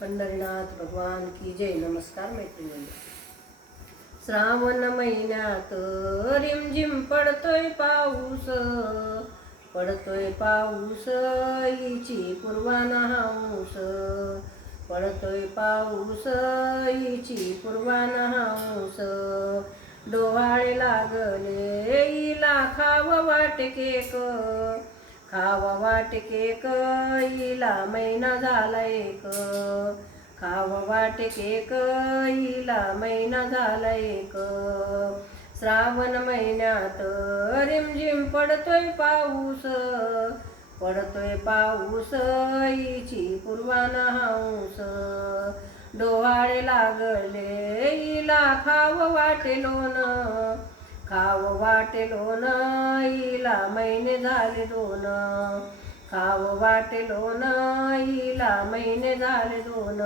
पंढरीनाथ भगवान की जय। नमस्कार मैत्रिणी। श्रावण महिन्यात रिमझिम पडतोय पाऊस, पडतोय पाऊस हिची पूर्वाना हाऊस, पडतोय पाऊस हिची पूर्वाना हाऊस। डोहाळे लागले हिला खाव वाटे केक, खाव वाटे केक हिला महिना झाला एक, खाव वाटे केक हिला महिना झाला एक। श्रावण महिन्यात रिमझिम पडतोय पाऊस, पडतोय पाऊस हिची पूर्वाना हाऊस। डोहाळे लागले हिला खाव वाटे लोण, खाव वाटे लोण हिला महिने झाले दोन, खाव वाटे लोण हिला महिने झाले दोन।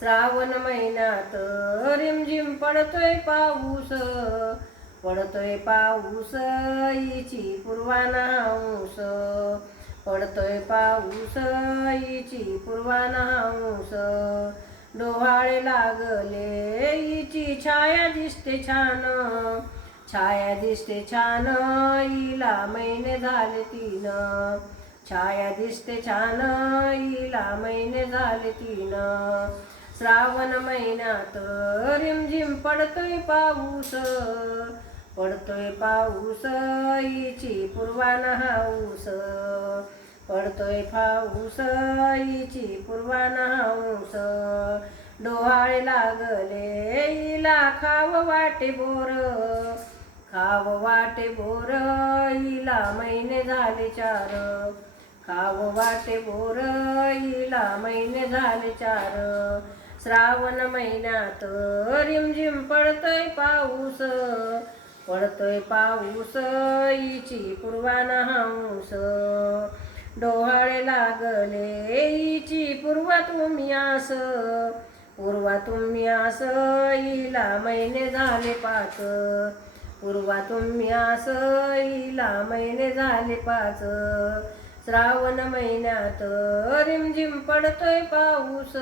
श्रावण महिन्यात रिमझिम पडतोय पाऊस, पडतोय पाऊस हिची पूर्वाना हाऊस, पडतोय पाऊस हिची पूर्वाना हाऊस। डोहाळे लागले हिची छाया दिसते छान, छाया दिसते छान हिला महिने झाले तीन, छाया दिसते छान हिला महिने झाले तीन। श्रावण महिन्यात रिमझिम पडतोय पाऊस, पडतोय पाऊस हिची पूर्वाना हाऊस, पडतोय पाऊस हिची पूर्वाना हाऊस। डोहाळे लागले हिला खाव वाटे बोर, खाव वाटे बोर हिला महिने झाले चार, खाव वाटे बोर हिला महिने झाले चार। श्रावण महिन्यात रिमझिम पडतोय पाऊस, पडतोय पाऊस हिची पूर्वाना हाऊस। डोहाळे लागले हिची पूर्वा तुम्ही आस, पूर्वा तुम्ही आस हिला महिने झाले पाच, पूर्वा तुम्ही आस हिला महिने झाले पाच। श्रावण महिन्यात रिमझिम पडतोय पाऊस,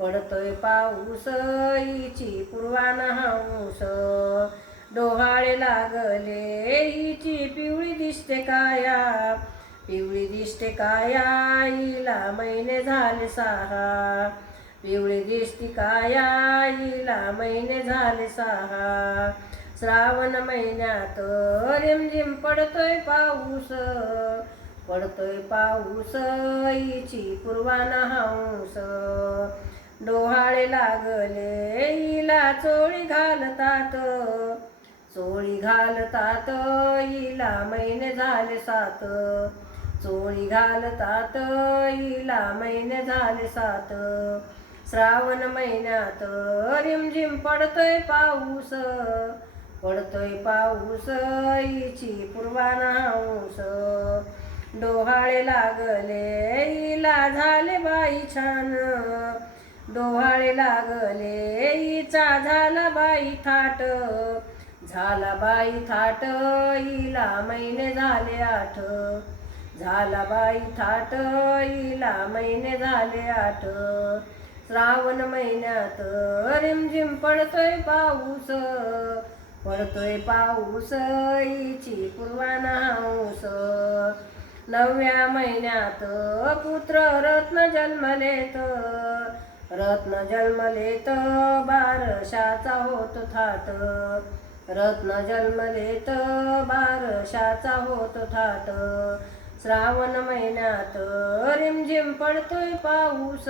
पडतोय पाऊस हिची पूर्वाना हाऊस। डोहाळे लागले हिची पिवळी दिसते काया, पिवळी दिसते काया हिला महिने झाले सहा, पिवळी दिसती काया हिला महिने झाले सहा। श्रावण महिन्यात रिमझिम पडतोय पाऊस, पडतोय पाऊस हिची पूर्वाना हाऊस। डोहाळे लागले हिला चोळी घालतात, चोळी घालतात हिला महिने झाले सात, चोळी घालतात हिला महिने झाले सात। श्रावण महिन्यात रिमझिम पडतोय पाऊस, पडतोय पाऊस हिची पूर्वाना हाऊस। डोहाळे लागले हिला झाले बाई छान, डोहाळे लागले हिचा झाला बाई थाट, झाला बाई थाट हिला महिने झाले आठ, झाला बाई थाट हिला महिने झाले आठ। श्रावण महिन्यात रिमझिम पडतोय पाऊस, पडतोय पाऊस हिची पूर्वाना हाऊस। नवव्या महिन्यात पुत्र रत्न जन्मलेत, रत्न जन्मलेत बारशाचा होत थाट, रत्न जन्मलेत बारशाचा होत थाट। श्रावण महिन्यात रिमझिम पडतोय पाऊस,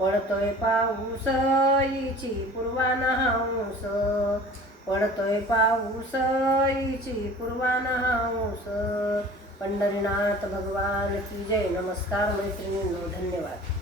पडतोय पाऊस हिची पूर्वाना हाऊस, पडतोय पाऊस हिची पूर्वाना हाऊस। पंढरीनाथ भगवान की जय। नमस्कार मैत्रिणींनो, धन्यवाद।